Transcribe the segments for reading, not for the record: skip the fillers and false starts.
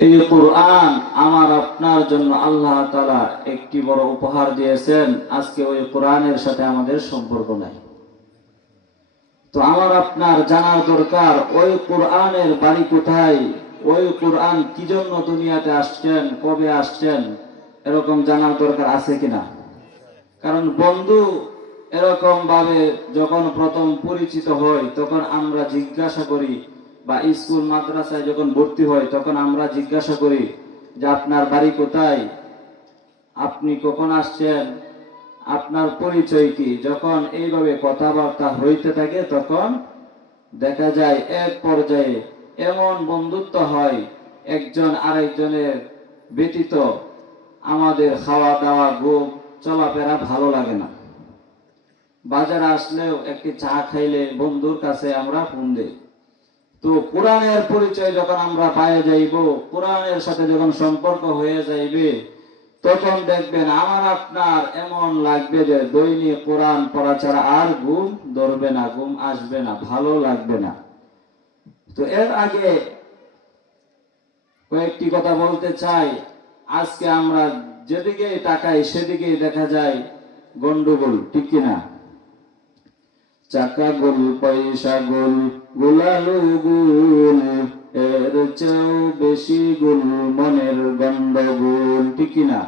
এই কোরআন আমার আপনার জন্য আল্লাহ তাআলা একটি বড় উপহার দিয়েছেন। আজকে ওই কোরআনের সাথে আমাদের সম্পর্ক নাই। তো আমার আপনার জানার দরকার ওই কোরআনের বাড়ি কোথায়, ওই কোরআন কি জন্য দুনিয়াতে আসছেন, কবে আসছেন, এরকম জানার দরকার আছে কিনা। কারণ বন্ধু এরকম ভাবে যখন প্রথম পরিচিত হয় তখন আমরা জিজ্ঞাসা করি, বা স্কুল মাদ্রাসায় যখন ভর্তি হয় তখন আমরা জিজ্ঞাসা করি যে আপনার বাড়ি কোথায়, আপনি কখন আসছেন, আপনার পরিচয় কি। যখন এইভাবে কথাবার্তা হইতে থাকে তখন দেখা যায় এক পর্যায়ে এমন বন্ধুত্ব হয়, একজন আরেকজনের ব্যতীত আমাদের খাওয়া দাওয়া ঘুম চলাফেরা ভালো লাগে না। বাজারে আসলেও একটি চা খাইলে বন্ধুর কাছে আমরা ফোন দেই। তো কোরআনের পরিচয় যখন আমরা পায়ে যাইব, কোরআনের সাথে যখন সম্পর্ক হয়ে যাইবে, তখন দেখবেন আমার আপনার এমন লাগবে যে দৈনিক কোরআন পড়া ছাড়া আর ঘুম ধরবে না, ঘুম আসবে না, ভালো লাগবে না। তো এর আগে কয়েকটি কথা বলতে চাই। আজকে আমরা যেদিকে তাকাই সেদিকে দেখা যায় গন্ডগোল, ঠিক কিনা। চাকা গোল, পয়সা গোল, গোলালু গোল, এর চেয়েও বেশি গোল মনের গন্ডগোল, ঠিক কিনা।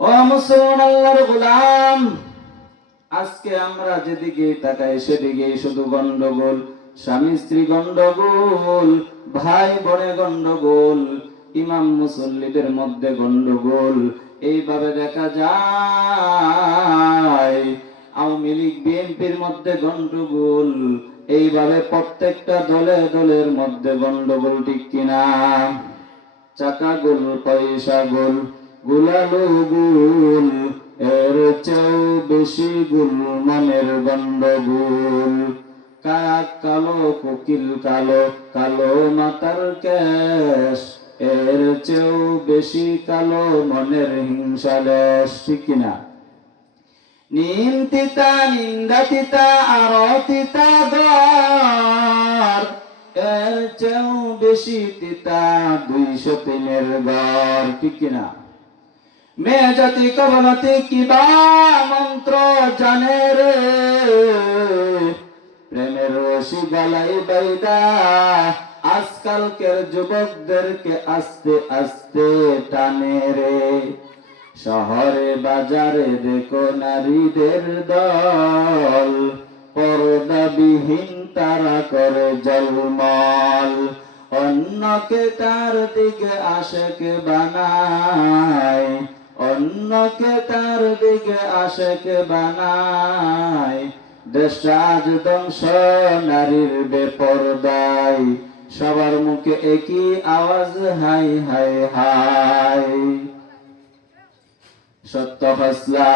ও মুসলমান আল্লাহর গোলাম, আজকে আমরা যেদিকে তাকাই সেদিকে শুধু গন্ডগোল। স্বামী স্ত্রী গন্ডগোল, ভাই বোনে গন্ডগোল, ইমাম মুসল্লিদের মধ্যে গন্ডগোল। এইভাবে দেখা যায় আওয়ামী লীগ বিএনপির মধ্যে গন্ডগোল। এইভাবে প্রত্যেকটা দলে দলের মধ্যে গন্ডগোল, ঠিক কিনা। চাকা গোল, পয়সা গোল, গোলালু গোল, এর চেয়েও বেশি গোল মনের গন্ডগোল। কাক কালো, কোকিল কালো, কালো মাতার কেশ, এর চেয়েও বেশি কালো মনের হিংসা লেশ, ঠিক কিনা। নিম তিতা, নিন্দা তিতা, আরো তিতা গর, এর চেয়েও বেশি তিতা 203-এর ঘর, ঠিক কিনা। মেয়ে জাতি কবলতি কিবা মন্ত্র জানে রে, প্রেমের রশি গলায় বাইদা আজকালকের যুবকদেরকে আস্তে আস্তে টানে রে। শহরে বাজারে দেখো নারীদের দল, পর্দাবিহীন তারা করে জলমল। অন্যকে তার দিকে আশেক বানায়, অন্যকে তার দিকে আশেক বানায়। দেশ আজ ধ্বংস নারীর বেপরদায়, সবার মুখে একই আওয়াজ হাই হাই হাই। সত্য ফসলা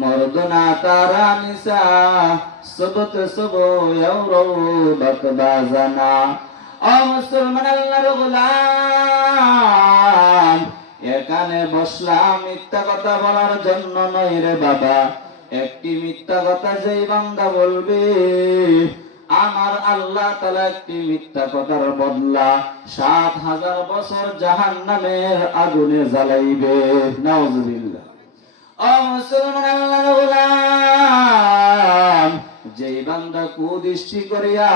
মর্দনা তারা নিসা, সবত সবো ইয়াউরবাত বাজানা। ও মুসলমান আল্লাহর গোলাম, এখানে বসলাম মিথ্যা কথা বলার জন্য নয় রে বাবা। একটি মিথ্যা কথা যেই বান্দা বলবে, আমার আল্লাহ তাআলা একটি মিথ্যা কথার বদলা 7000 বছর জাহান্নামের আগুনে জ্বালাইবে। নাউজুবিল্লাহ। ও মুসলমান আল্লাহর গোলাম, যেই বান্দা কুদৃষ্টি করিয়া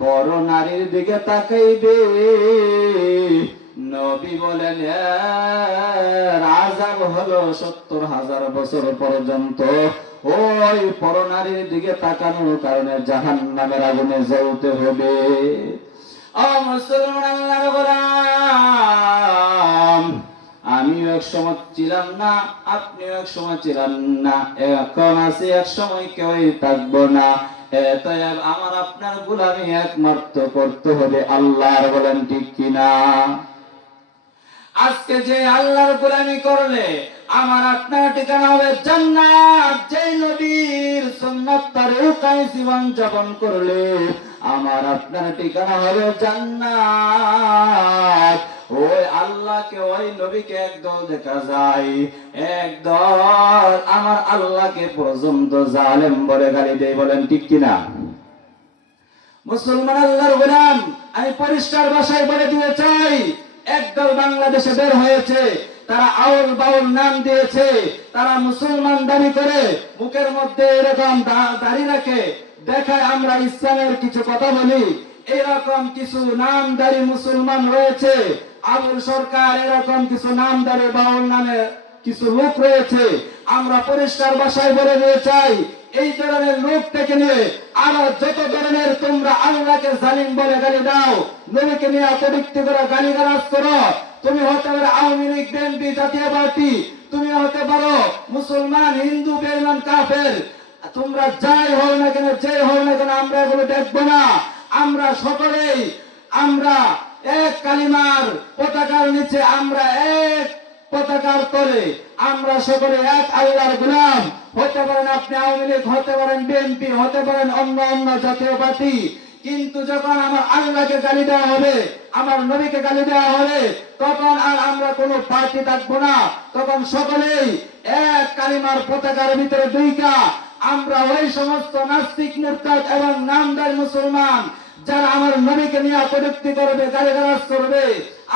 পর নারীর দিকে তাকাইবে, নবী বলেন এর আযাব হলো 70,000 বছর পর্যন্ত ওই পর নারীর দিকে তাকানোর কারণে জাহান্নামের আগুনে জ্বলতে হবে। ও মুসলমান আল্লাহর গোলাম, আমিও এক সময় ছিলাম না, আপনিও এক সময় ছিলেন না, এখন আছি, এক সময় কেউই থাকবো না। এতএব আমার আপনার গোলামি একমাত্র করতে হবে আল্লাহর, বলেন ঠিক কিনা। আজকে যে আল্লাহর গোলামি করলে আমার আপনার ঠিকানা হবে জান্নাত। যে নবীর সুন্নাত তরিকায় জীবন যাপন করলে আমার আপনার ঠিকানা হবে জান্নাত। ওই আল্লাহকে, ওই নবীকে একদল দেখা যায়, একদল আমার আল্লাহকে পর্যন্ত জালেম বলে গালি দেয়, বলেন ঠিক কিনা। মুসলমান আল্লাহর গোলাম, আমি পরিষ্কার ভাষায় বলে দিতে চাই, একদল বাংলাদেশে বের হয়েছে, তারা আউল বাউল নাম দিয়েছে, তারা মুসলমান দাবি করে মুখের মধ্যে এরকম দাড়ি রাখে, দেখায় আমরা ইসলামের কিছু কথা বলি। এরকম কিছু নামদারি মুসলমান রয়েছে, আবুল সরকার, এরকম কিছু নামদারি বাউল নামে কিছু লোক রয়েছে। আমরা পরিষ্কার ভাষায় বলে দিতে চাই, এই ধরনের লোক থেকে নিয়ে আরো যত ধরনের তোমরা আল্লাহকে জালিম বলে গালি দাও, নবীকে নিয়ে অপবিত্র করে গালিগালাজ করো, তুমি হতে পারো আওয়ামী লীগ, বিএনপি, জাতীয় পার্টি, তুমি হতে পারো মুসলমান, হিন্দু, বেঈমান, কাফের, তোমরা যাই হও না কেন, যে হও না কেন, আমরা এগুলো দেখবো না। আমরা সকলেই আমরা এক কালিমার পতাকার নিচে, আমরা এক পতাকার তলে, আমরা সকলে এক আল্লাহর গোলাম। হতে পারেন আপনি আওয়ামী লীগ, হতে পারেন বিএনপি, হতে পারেন অন্য অন্য জাতীয় পার্টি, কিন্তু যখন আমার আল্লাহকে গালি দেওয়া হবে, আমার নবীকে গালি দেওয়া হবে, তখন আর আমরা কোনো পার্টি থাকবো না। তখন সকলেই এক কালিমার পতাকার ভিতরে দুইকা আমরা ওই সমস্ত নাস্তিক, মুরতাদ এবং নামদার মুসলমান যারা আমার নবীকে নিয়ে কটূক্তি করবে, গালিগালাজ করবে,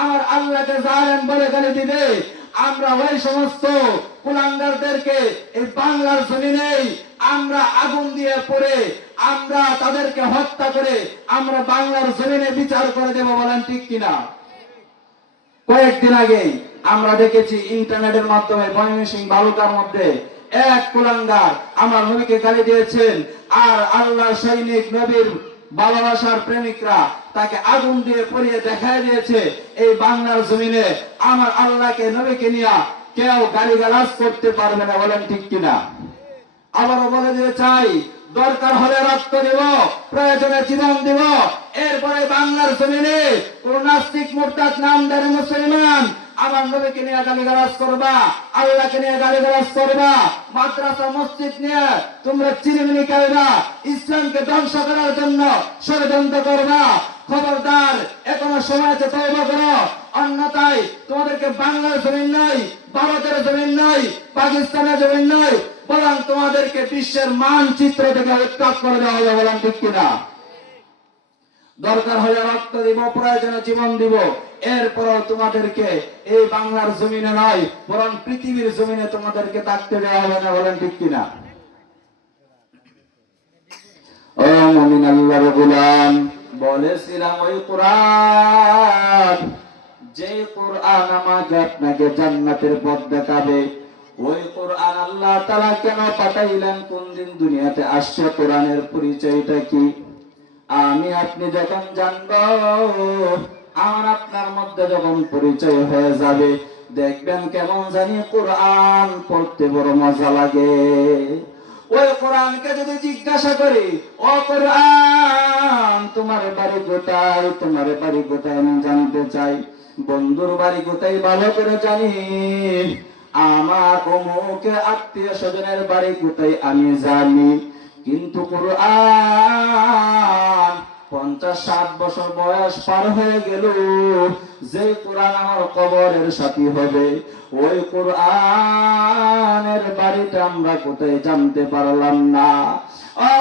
আমার আল্লাহকে জালেম বলে গালি দিবে, আমরা ওই সমস্ত কুলাঙ্গারদেরকে এই বাংলার জমিনে আমরা আগুন দিয়ে পড়ে, আমরা তাদেরকে হত্যা করে আমরা বাংলার জমিনে বিচার করে দেব। বলেন ঠিক কিনা? কয়েকদিন আগে আমরা দেখেছি ইন্টারনেটের মাধ্যমে ময়মনসিংহ বালুকার মধ্যে এক কুলাঙ্গার আমার নবীকে গালি দিয়েছেন, আর আল্লাহ সৈনিক, নবীর ভালোবাসার প্রেমিকরা তাকে আগুন দিয়ে পরিয়ে দেখায় দিয়েছে এই বাংলার জমিনে আমার আল্লাহকে, নবীকে নিয়ে কেউ গালিগালাজ করতে পারবে না। বলেন ঠিক কিনা? আবারও বলে দিতে চাই, দরকার হলে রক্ত দেব, প্রয়োজনে জীবন দেব, এরপরে বাংলার জমিনে কোন নাস্তিক, মুরতাদ, নামদারি মুসলমান আমার নবীকে নিয়ে গালিগালাজ করবা, আল্লাহকে নিয়ে গালিগালাজ করবা, মাদ্রাসা মসজিদ নিয়ে তোমরা চিনিমিনি খাইবা, ইসলামকে ধ্বংস করার জন্য ষড়যন্ত্র করবা, খবরদার, এখনো সময় আছে, তওবা করো, অন্যথায় তোমাদেরকে বাংলার জমিন নয়, ভারতের জমিন নয়, পাকিস্তানের জমিন নয়, বরং তোমাদেরকে বিশ্বের মানচিত্র থেকে উৎখাত করে দেওয়া হবে। বলেন ঠিক কিনা? দরকার হলে রক্ত দিব, প্রয়োজনে জীবন দিব, এরপরও তোমাদেরকে এই বাংলার জমিনে নয়, বরং পৃথিবীর জমিনে তোমাদেরকে থাকতে দেওয়া হবে না। বলেন ঠিক কিনা? ও মুমিন আল্লাহর গোলাম, বলেছিলাম ওই কোরআন, যে কোরআন আমাকে আপনাকে জান্নাতের পথ দেখাবে, ওই কোরআন আল্লাহ তাআলা কেন পাঠাইলেন, কোন দিন দুনিয়াতে আসছে, কোরআনের পরিচয়টা কি, আমি আপনি যখন জানবো, আমার আপনার মধ্যে যখন পরিচয় হয়ে যাবে, দেখবেন কেমন জানি কোরআন পড়তে বড় মজা লাগে। ওই কোরআনকে যদি জিজ্ঞাসা করি, ও কোরআন তোমার বাড়ি কোথায়, তোমার বাড়ি কোথায় আমি জানতে চাই, বন্ধুর বাড়ি কোথায় ভালো করে জানি, আমার অমুক আত্মীয় স্বজনের বাড়ি কোথায় আমি জানি, কিন্তু কোরআন 50-60 বছর বয়স পার হয়ে গেল, যে কোরআন আমার কবরের সাথী হবে, ওই কোরআনের বাড়িটা আমরা কোথায় জানতে পারলাম না।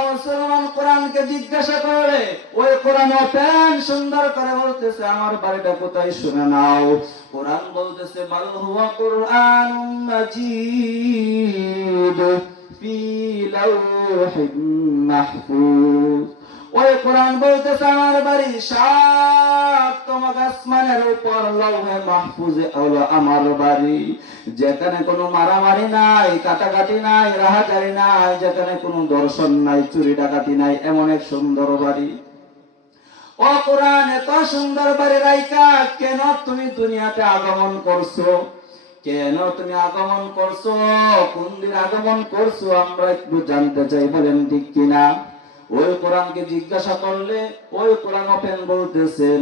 মুসলমান কোরআনকে জিজ্ঞাসা করে, ওই কোরআন ওপেন সুন্দর করে বলতেছে আমার বাড়িটা কোথায় শুনে নাও। কোরআন বলতেছে বাল হুয়া কুরআনুম মাজিদ ফি লাওহিম মাহফুজ। ওই কোরআন বলতেছে আমার বাড়ি 7তম আসমানের উপর লৌহে মাহফুজে হলো আমার বাড়ি, যেখানে কোনো মারামারি নাই, কাটাকাটি নাই, রাহাজারি নাই, যেখানে কোনো দর্শন নাই, চুরি ডাকাতি নাই, এমন এক সুন্দর বাড়ি। ও কোরআন, এত সুন্দর বাড়ি রাইকা কেন তুমি দুনিয়াতে আগমন করছো, কেন তুমি আগমন করছো, কোন দিন আগমন করছো, আমরা একটু জানতে চাই। বলেন ঠিক কিনা? ওই কোরআনকে জিজ্ঞাসা করলে ওই কোরআন ওপেন বলতেছেন,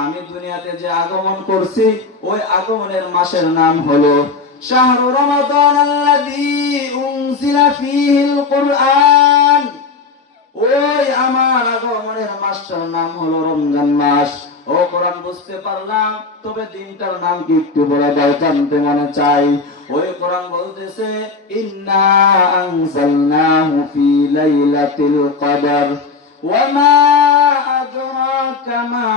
আমি দুনিয়াতে যে আগমন করছি, ওই আগমনের মাসের নাম হলো শাহরু রমাদান আল্লাযী উনজিলা ফীহিল কুরআন। ওই আমার আগমনের মাসটার নাম হলো রমজান মাস। ও কোরআন, বুঝতে পারলাম, তবে দিনটার নাম কি একটু বলে দাও, জানতে মনে চাই। ওই কোরআন বলতেছে ইন্না আনজালনাহু ফি লাইলাতিল কদর ওয়া মা আদরাকা মা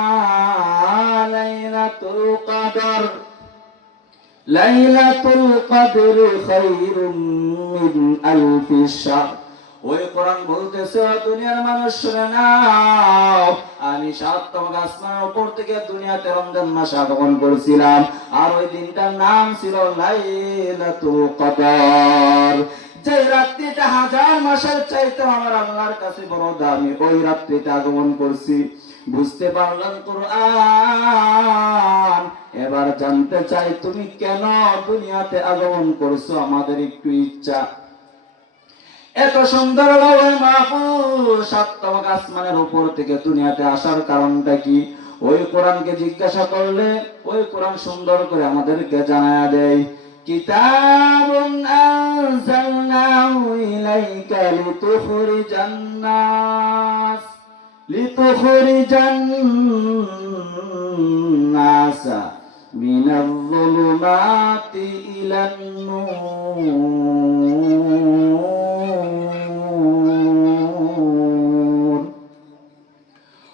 লাইলাতুল কদর লাইলাতুল কদর খায়রুম মিন আলফি শাহর। ওই কোরআন বলতেছে দুনিয়ার মানুষ শুনে নাও, আমি ৭তম আসমানের উপর থেকে দুনিয়াতে রমজান মাস আগমন করেছিলাম, আর ওই দিনটার নাম ছিল লাইলাতুল কদর। যে রাত্রিটা 1000 মাসের চাইতে আমার আল্লাহর কাছে বড় দামি, ওই রাত্রিতে আগমন করছি। বুঝতে পারলাম কোরআন। এবার জানতে চাই তুমি কেন দুনিয়াতে আগমন করছো, আমাদের একটু ইচ্ছা। এত সুন্দর লৌহে মাহফুজ ৭তম আসমানের উপর থেকে দুনিয়াতে আসার কারণটা কি? ওই কোরআনকে জিজ্ঞাসা করলে ওই কোরআন সুন্দর করে আমাদেরকে জানায়া দেয়। কিতাবুন আনজালনাহু ইলাইকা লিতুখরিজান নাসা মিনাল যুলুমাতি ইলান নূর।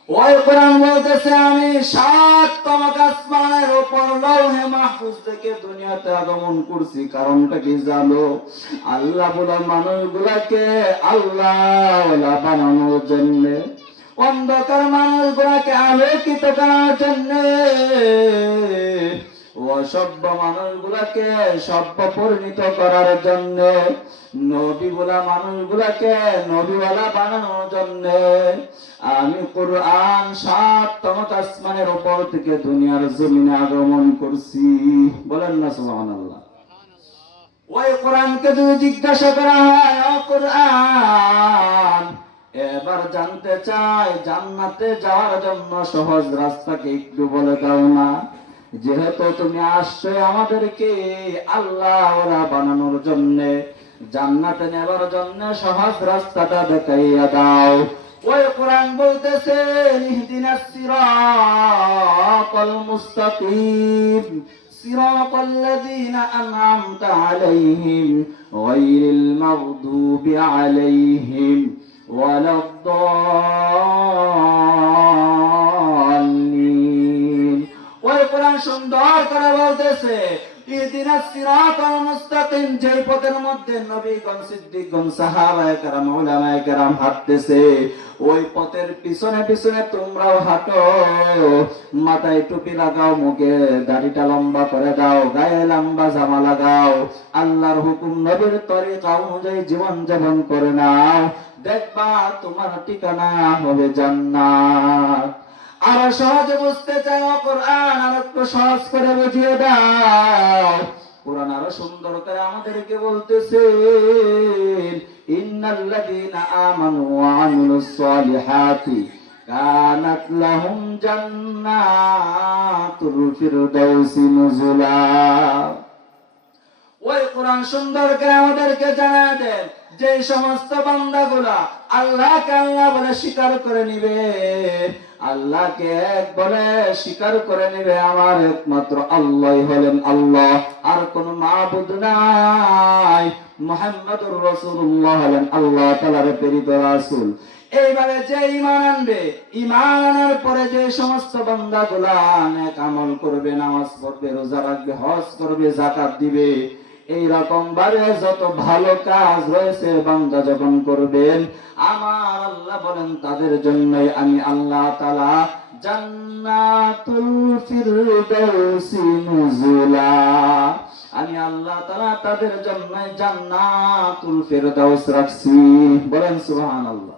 ওই কোরআন বলতেছে আমি ৭তম আসমানের উপর লৌহে মাহফুজ থেকে দুনিয়াতে আগমন করছি। কারণটা কি জানো? আল্লাহ বলা মানুষগুলাকে আল্লাহ বানানোর জন্য, অন্ধকার মানুষগুলাকে আলোকিত করার জন্য, অসভ্য মানুষগুলাকে সভ্য পরিণত করার জন্য, নবীওয়ালা মানুষগুলাকে নবীওয়ালা বানানোর জন্য আমি কোরআন ৭তম আসমানের উপর থেকে দুনিয়ার জমিনে আগমন করছি। বলেন না সুবহানাল্লাহ। ওই কোরআনকে যদি জিজ্ঞাসা করা হয়, ও কোরআন এবার জানতে চাই জান্নাতে যাওয়ার জন্য সহজ রাস্তাকে একটু বলে দাও না। যেহেতু তুমি আসছো আমাদেরকে আল্লাহওয়ালা বানানোর জন্য, জান্নাতে নেবার জন্য সহজ রাস্তাটা দেখাইয়া দাও। ওই কোরআন বলতেছে ইহদিনাস সিরাতাল মুস্তাকিম সিরাতাল লাযীনা আন'আমতা আলাইহিম গায়রিল মাগদুবি আলাইহিম ওয়ালাদ-দাল্লিন। ওই কোরআন সুন্দর করে বলতেছে ইহদিনাস সিরাতাল মুস্তাকিম, যে পথের মধ্যে নবীগণ, সিদ্দিকগণ, সাহাবায়ে কেরাম, উলামায়ে কেরাম হাঁটতেছে, ওই পথের পিছনে পিছনে তোমরাও হাঁটো। মাথায় টুপি লাগাও, মুখে দাড়িটা লম্বা করে দাও, গায়ে লম্বা জামা লাগাও, আল্লাহর হুকুম নবীর তরিকা অনুযায়ী জীবন যাপন করে নাও, দেখবা তোমার ঠিকানা হবে জান্নাত। আরো সহজে বুঝতে চাও কোরআন আর একটু সহজ করে বুঝিয়ে দাও। কোরআন আরো সুন্দর করে আমাদেরকে বলতেছে ইন্নাল্লাযীনা আমানু ওয়া আমিলুস সালিহাতি কানাত লাহুম জান্নাতুল ফিরদাউসি নুজুলা। ওই কোরআন সুন্দর করে আমাদেরকে জানায় দেন যে সমস্ত বান্দাগুলা আল্লাহকে আল্লাহ বলে স্বীকার করে নিবে, আল্লাহকে এক বলে স্বীকার করে নিবে, আমার একমাত্র আল্লাহই হলেন আল্লাহ, আর কোন মাবুদ নাই, মুহাম্মাদুর রাসূলুল্লাহ হলেন আল্লাহ তাআলার প্রেরিত রাসূল। এইভাবে যে ঈমান আনবে, ঈমান আনার পরে যে সমস্ত বান্দাগুলা নেক আমল করবে, নামাজ পড়বে, রোজা রাখবে, হজ করবে, যাকাত দিবে, এই রকম ভাবে যত ভালো কাজ রয়েছে বান্দা যখন করবেন, আমার আল্লাহ বলেন তাদের জন্যই আমি আল্লাহ তাআলা জান্নাতুল ফিরদাউসি নুজুলা, আমি আল্লাহ তাআলা তাদের জন্য জান্নাতুল ফিরদাউস রাখছি। বলেন সুবহানাল্লাহ।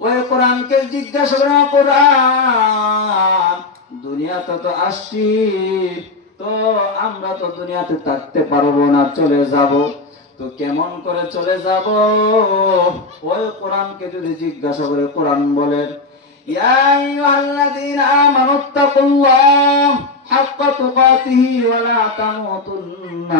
ওই কোরআনকে জিজ্ঞাসা করা, কোরআন দুনিয়াতে তো আসছি, তো আমরা তো দুনিয়াতে থাকতে পারবো না, চলে যাব, তো কেমন করে চলে যাব? ওই কোরআনকে যদি জিজ্ঞাসা করে কোরআন বলেন ইয়া আইয়ুহাল্লাযীনা আমানুত্তাকুল্লাহ হাক্কা তুকাতিহি ওয়া লা তামুতুন্না